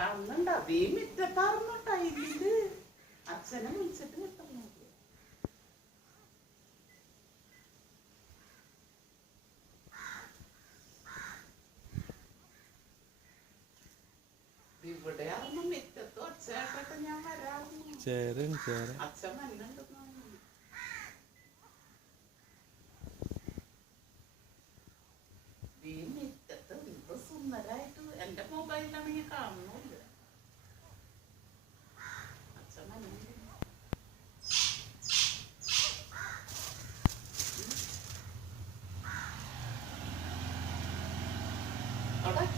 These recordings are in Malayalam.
കാണുന്നുണ്ടോ ഈ ടൈലിൽ അച്ഛനെ വിളിച്ചിട്ട് കിട്ടുന്നു ഇവിടെ ആർന്നു മിറ്റത്തോ ഒച്ചയായിട്ടൊക്കെ ഞാൻ വരാറുന്നു അച്ഛൻ വന്നിട്ടുണ്ടെന്നു ഈ മിറ്റത്ത് എന്ത് സുന്ദരായിട്ട് എന്റെ മൊബൈലിലാണെങ്കിൽ കാണുന്നില്ല അച്ഛൻ വന്നിട്ടുണ്ട് അവിടെ അവിടെ അവിടെ അവിടെ പാമ്പ് വെച്ച് മിറ്റത്താർന്നു ചേര ചേരയാണ് തവളേനെ പിടിച്ച് കിടന്നോന്നല്ലോ അവിടെ എത്തി. ഇപ്പൊ പോകുന്നു തീ മിറ്റത്താർന്നു ഫോട്ടോ എടുക്കാൻ വിളിച്ചപ്പോ അത് പോയി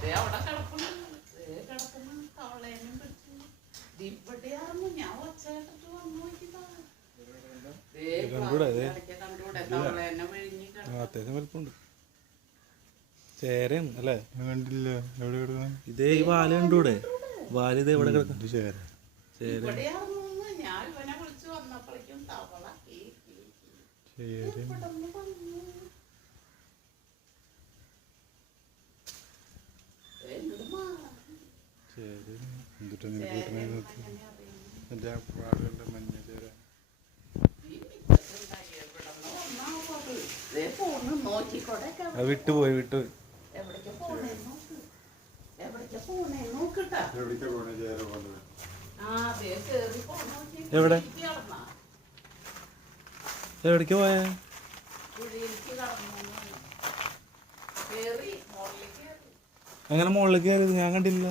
ദേ അവിടെ കിടക്കുന്നു കിടക്കുന്നു തവളേനും പിടിച്ചു ദേ ഇവിടെയാർന്നു ഞാൻ ഒച്ചയായിട്ടിട്ട് വന്നു നോക്കിയതാ ദേ കണ്ടൂടെ, ദേ. ഇടയ്ക്ക് കണ്ടൂടെ തവളേനെ വിഴുങ്ങി ആ, കിടന്നു അത്യാവശ്യം വലിപ്പമുണ്ട്. അല്ലേ? കണ്ടില്ല. എവിടെ കിടക്കണം? ഇതേ ഈ വാൽ കണ്ടൂടെ വാൽ ഇതേ ഇവിടെ കിടക്കാം ഇത് ചേര? വന്നപ്പോഴേക്കും തവള കീ കീ കീ ചേര ഇവിടുന്ന് വന്നു. എന്നോട് മാറാൻ. ചേര എന്തിട്ടാ നിനക്ക് കിട്ടണത് ചേരൻ ഇതിനകത്ത്? അങ്ങനെ അറിയുന്നു. എന്റെ ആ പാടുകളുടെ മഞ്ഞ ചേര ഈ മിറ്റത്തുണ്ടായി എവിടുന്ന് വന്നാവോ അത്? ദേ പോണ് നോക്കിക്കോടൊക്കെ അത് വിട്ടുപോയി വിട്ടു എവിടേക്ക് പോണേ നോക്ക് എവിടേക്ക് പോണേ നോക്കട്ടാ എവിടേക്കാ പോണേ ചേര പോണ്ടത് ആ ദേ കേറി പോണ? വിട്ടുപോയി എവിടെ? എവിടേക്ക് പോയാ? അങ്ങനെ മുകളിലേക്ക് കയറിയത് ഞാൻ കണ്ടില്ല.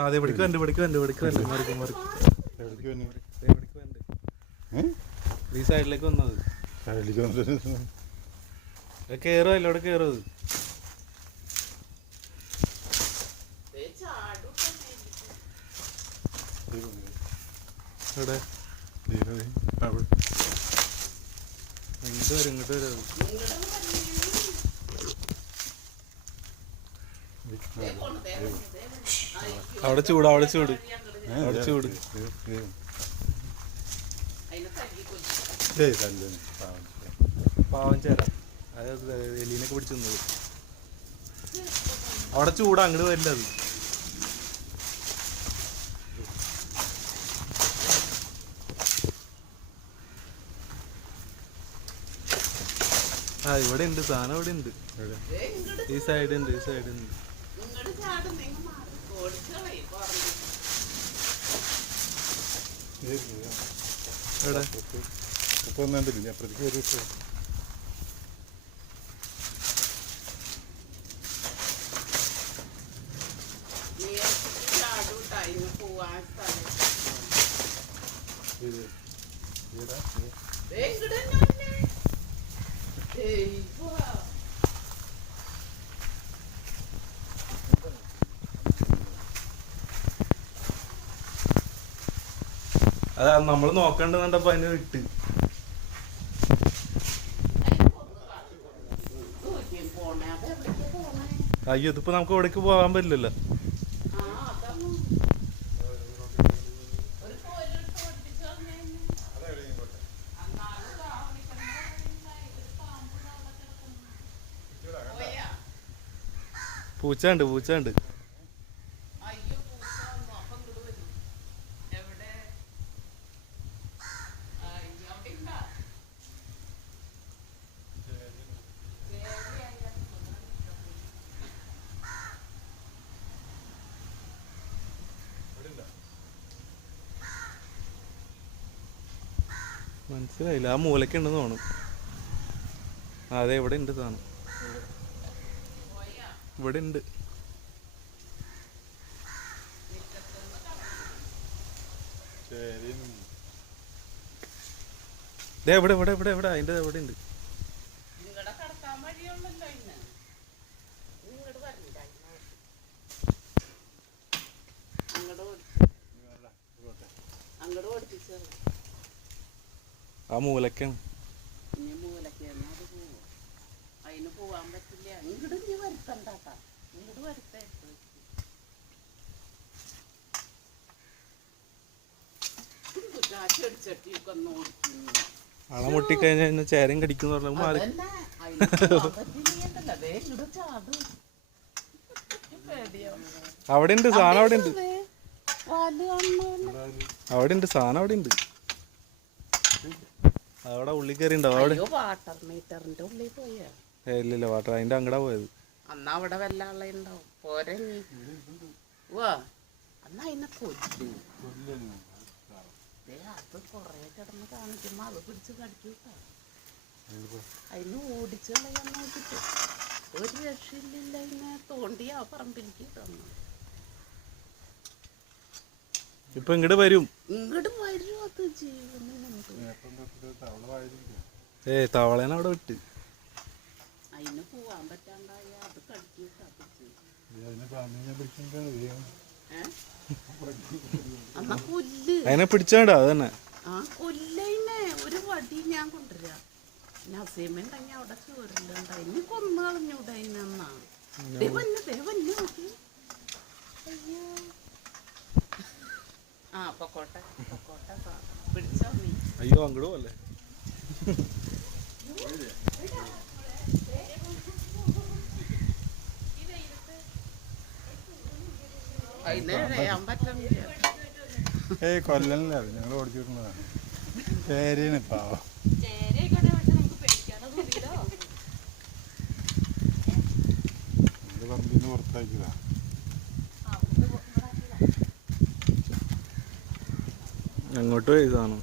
അതെ ഇവിടേക്ക് ഇവിടേക്ക് ഇവിടേക്ക് മറിക്കും മറിക്കും. ഈ സൈഡിലേക്ക് വന്നത്. കയറും ഇവിടെ ഇങ്ങോട്ട് വരും ഇങ്ങോട്ട് വരും അത്. നിങ്ങളുടെ ദേ പോണു ദേ പോണു ദേ പോണു അയ്യോ, അവിടെ ചൂട് അവിടെ ചൂട്. അവിടെ ചൂട്. പാവം. ചേര അത് എലീനൊക്കെ പിടിച്ചു നിന്നത് അവിടെ ചൂട് അങ്ങോട്ട് വരില്ല അത്. ആ ഇവിടെ ഉണ്ട്. സാധനം ഇവിടെ ഉണ്ട്. ഈ സൈഡ് ഉണ്ട് ഈ സൈഡ് ഉണ്ട്. ഏയ്, ഏയ്. ഒന്നും കണ്ടില്ല ഞാൻ പ്രതിക്ക് ഒരു ഉപ്പ് നീ ചാടും കേട്ടോ അതിന് പോവാൻ സ്ഥലം ഇത് ഈടാ, ഇത്. ദേ ഇങ്ങട് തന്നെ വന്നേ. ദൈവമാ. അതാ നമ്മൾ നോക്കണ്ടെന്നുണ്ടപ്പോ അതിന് വിട്ട്. അയ്യോ ഇതിപ്പോ നമുക്ക് എവിടേക്ക് പോകാൻ പറ്റില്ലല്ലോ. പൂച്ചണ്ട് ഒരു കോലെടുത്ത് ഓടിപ്പിച്ചു വന്നേ അന്നാൾ കാവലിക്കണ്ട ഒരു പാമ്പ് അവിടെ കിടക്കുന്നു പോയാ പൂച്ച ഉണ്ട് പൂച്ച ഉണ്ട് മനസ്സിലായില്ല. ആ മൂലയ്ക്ക് ഉണ്ടെന്ന് തോന്നും അതെ ഇവിടെ ഉണ്ട് സാധനം ഇവിടെ ഉണ്ട് എവിടെ ഇവിടെ ഇവിടെ എവിടെ അതിന്റെ എവിടെ ഉണ്ട് അങ്ങോട്ട് ഓടിപ്പിച്ചു ആ മൂലക്കാണ് അള മുട്ടിക്കഴിഞ്ഞ ചേരം അത് പോവും. അതിന് പോവാൻ പറ്റില്ല. ഇങ്ങോട്ട് നീ വരുത്തണ്ടാട്ടാ. ഇങ്ങോട്ട് വരുത്തേ. ചെടിച്ചട്ടിയൊക്കെ ഒന്ന് ഓടിക്കുന്നു. ആളെ മുട്ടിക്കഴിഞ്ഞാൽ കഴിഞ്ഞാൽ ചേരയും കടിക്കുന്നു പറഞ്ഞാൽ മാറി. അവിടെ ഉണ്ട് സാധനം അവിടെ ഉണ്ട്. അവിടെ ഉണ്ട് സാധനം അവിടെ ഉണ്ട് അവിടെ ഉള്ളിൽ കേറിണ്ടോ അവിടെ? അയ്യോ വാട്ടർ മീറ്ററിന്റെ ഉള്ളിൽ പോയേ? ഏ, ഇല്ലില്ല വാട്ടർ അതിന്റെ അങ്ങടാ പോയത്. അന്നാ അവിടെ വല്ല ആളെ ഉണ്ടാവും പോരെ നീ. വാ അന്ന് അതിനെ കൊല്ലു. ദേ, അത് കൊറേ കിടന്ന് കാണിക്കുമ്പോ അത് പിടിച്ച് കടിക്കൂട്ടാ. അതിന് ഓടിച്ചു കളയാൻ നോക്കിട്ട്. ഒരു രക്ഷയില്ല തോണ്ടിയാ തോണ്ടി ആ പറമ്പിലേക്ക് ഇപ്പൊ ഇങ്ങോട്ട് വരും. ഇങ്ങോട്ട് വരും അത് ഏ തവളേനെ അവിടെ വിട്ട്. അതിന് പോവാൻ പറ്റാണ്ടായ അത് അതിനെ പിടിച്ചാണ്ട അത് തന്നെ. ആ കൊല്ലയിനെ ഒരു വടി ഞാൻ കൊണ്ടുവരാ. നസീമുണ്ടെങ്കിൽ അവിടെ ചോരില്ലുണ്ട് അതിന് കൊന്നു കളഞ്ഞൂടെ അതിനെന്നാ. ദേവന് ദേവന് നോക്കി. അയ്യോ ആ പൊക്കോട്ടെ പൊക്കോട്ടെ സാ. പിടിച്ചോ നീ അയ്യോ അങ്ങടും അല്ലേ ഏയ് കൊല്ലല്ല അത് ഞങ്ങൾ ഓടിച്ചിരുന്നതാണ് പേരാണ് പാവം. എന്റെ പറമ്പിൽ അങ്ങോട്ട് പോയി സാധനം.